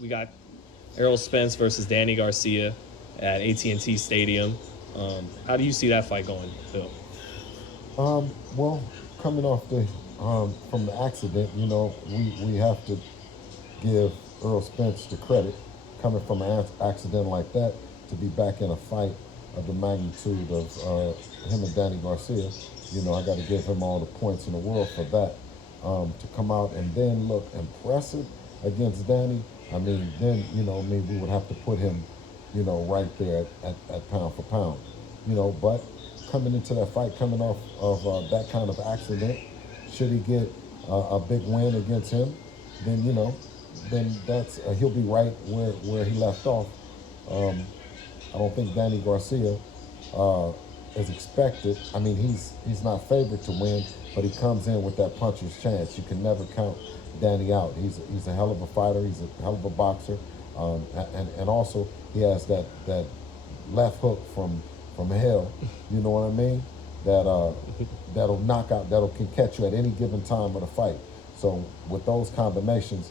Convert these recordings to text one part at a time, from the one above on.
We got Errol Spence versus Danny Garcia at AT&T Stadium. How do you see that fight going, Bill? Well, coming off the from the accident, we have to give Earl Spence the credit coming from an accident like that to be back in a fight of the magnitude of him and Danny Garcia. I got to give him all the points in the world for that. To come out and then look impressive against Danny, then we would have to put him, right there at pound for pound. But coming into that fight, coming off of that kind of accident, should he get a big win against him, then then that's he'll be right where he left off. I don't think Danny Garcia is expected. He's not favored to win, but he comes in with that puncher's chance. You can never count Danny out. He's a hell of a fighter. He's a hell of a boxer, and also he has that left hook from hell. You know what I mean? That'll knock out. Can catch you at any given time of the fight. So with those combinations,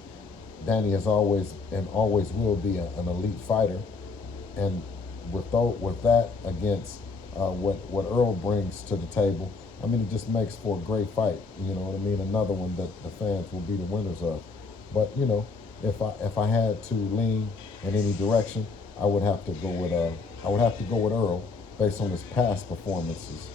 Danny has always and always will be an elite fighter, and with that against what Earl brings to the table, it just makes for a great fight. You know what I mean? Another one that the fans will be the winners of. But if I had to lean in any direction, I would have to go with Earl based on his past performances,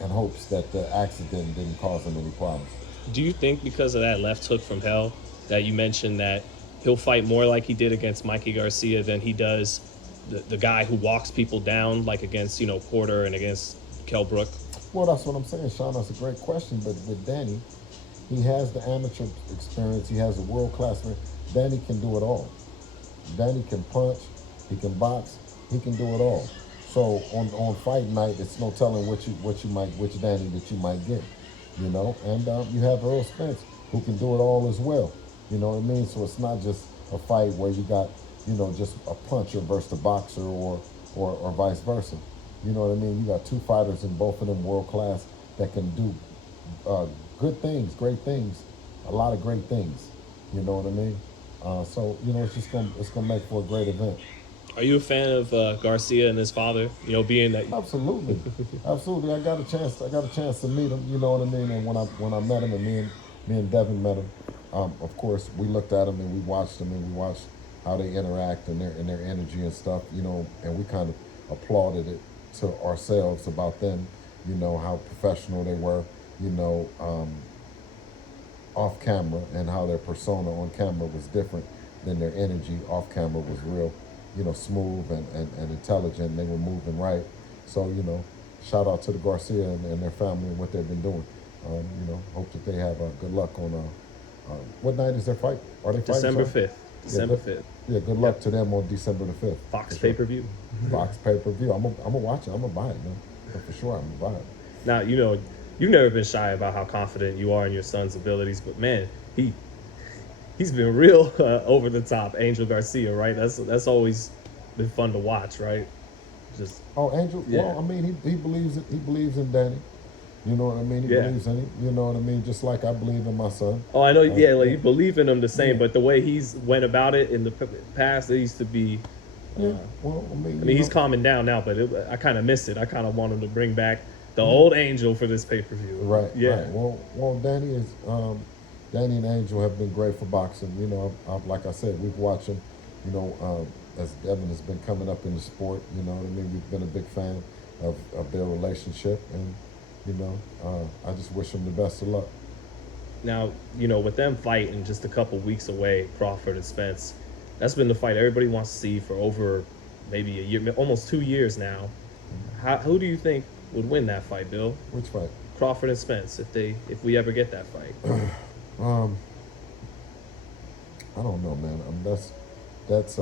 and hopes that the accident didn't cause him any problems. Do you think because of that left hook from hell that you mentioned that he'll fight more like he did against Mikey Garcia than he does the guy who walks people down, like against, Porter and against Kell Brook? Well, that's what I'm saying, Sean. That's a great question. But with Danny, he has the amateur experience. He has a world-class. Danny can do it all. Danny can punch. He can box. He can do it all. So on fight night, it's no telling which Danny that you might get. And you have Errol Spence who can do it all as well. You know what I mean? So it's not just a fight where you got just a puncher versus a boxer or vice versa. You know what I mean? You got two fighters and both of them world class that can do good things, great things, a lot of great things. You know what I mean? So it's gonna make for a great event. Are you a fan of Garcia and his father? Being that Absolutely, absolutely. I got a chance to meet him. You know what I mean? And when I met him, and me and Devin met him, of course we looked at him and we watched him and we watched how they interact and their energy and stuff. And we kind of applauded it to ourselves about them. How professional they were. Off camera, and how their persona on camera was different than their energy off camera was real. Smooth and intelligent. They were moving right. So, shout out to the Garcia and their family and what they've been doing. Hope that they have good luck on, what night is their fight? Are they fighting? December 5th. December 5th. Yeah, good luck to them on December the 5th. Fox pay-per-view. Fox pay-per-view. I'm gonna watch it. I'm gonna buy it, man. For sure, I'm gonna buy it. Now, you've never been shy about how confident you are in your son's abilities, but man, he's been real over the top, Angel Garcia, right? That's always been fun to watch, right? Angel. Yeah. Well, he believes it. He believes in Danny. You know what I mean? He believes in him. You know what I mean? Just like I believe in my son. Oh, I know. You believe in him the same, but the way he's went about it in the past, it used to be. Well, he's calming down now, but I kind of miss it. I kind of want him to bring back the old Angel for this pay-per-view. Right. Yeah. Right. Well, Danny and Angel have been great for boxing. Like I said, we've watched him. As Devin has been coming up in the sport. You know what I mean? We've been a big fan of their relationship, and I just wish them the best of luck. Now, with them fighting just a couple weeks away, Crawford and Spence, that's been the fight everybody wants to see for over maybe a year, almost 2 years now. Who do you think would win that fight, Bill? Which fight? Crawford and Spence, if we ever get that fight. I don't know, man. That's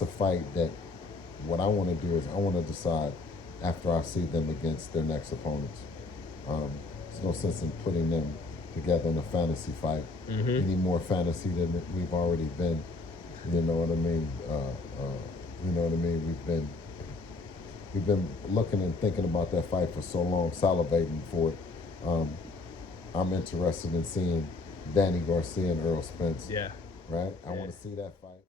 a fight that what I want to do is I want to decide after I see them against their next opponents. There's no sense in putting them together in a fantasy fight. Any more fantasy than we've already been. You know what I mean? You know what I mean? We've been looking and thinking about that fight for so long, salivating for it. I'm interested in seeing Danny Garcia and Errol Spence. Yeah. right? I Yeah. want to see that fight.